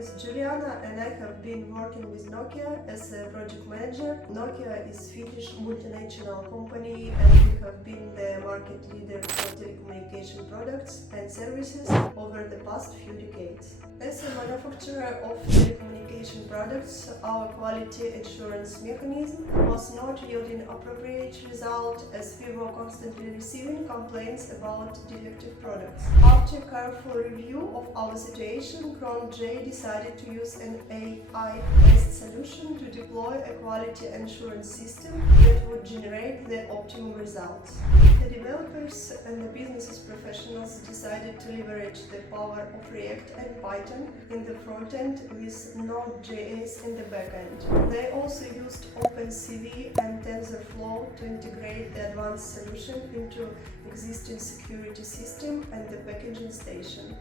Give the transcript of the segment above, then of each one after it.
is Juliana and I have been working with Nokia as a project manager. Nokia is Finnish multinational company and we have been the market leader for telecommunication products and services over the past few decades. As a manufacturer of telecommunication products, our quality assurance mechanism was not yielding appropriate result as we were constantly receiving complaints about defective products. After careful review of our situation, Cron-J decided to use an AI-based solution to deploy a quality assurance system that would generate the optimum results. The developers and the business professionals decided to leverage the power of React and Python in the frontend with Node.js in the backend. They also used OpenCV and TensorFlow to integrate the advanced solution into existing security system and the packaging station.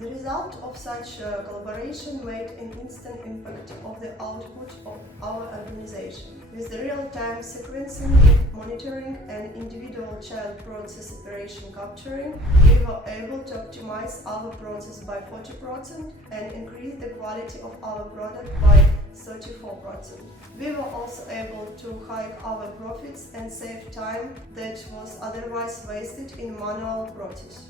The result of such collaboration made an instant impact of the output of our organization. With the real-time sequencing, monitoring and individual child process operation capturing, we were able to optimize our process by 40% and increase the quality of our product by 34%. We were also able to hike our profits and save time that was otherwise wasted in manual process.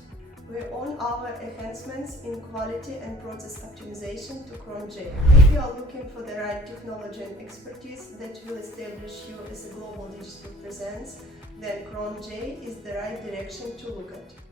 We own our enhancements in quality and process optimization to Cron-J. If you are looking for the right technology and expertise that will establish you as a global digital presence, then Cron-J is the right direction to look at.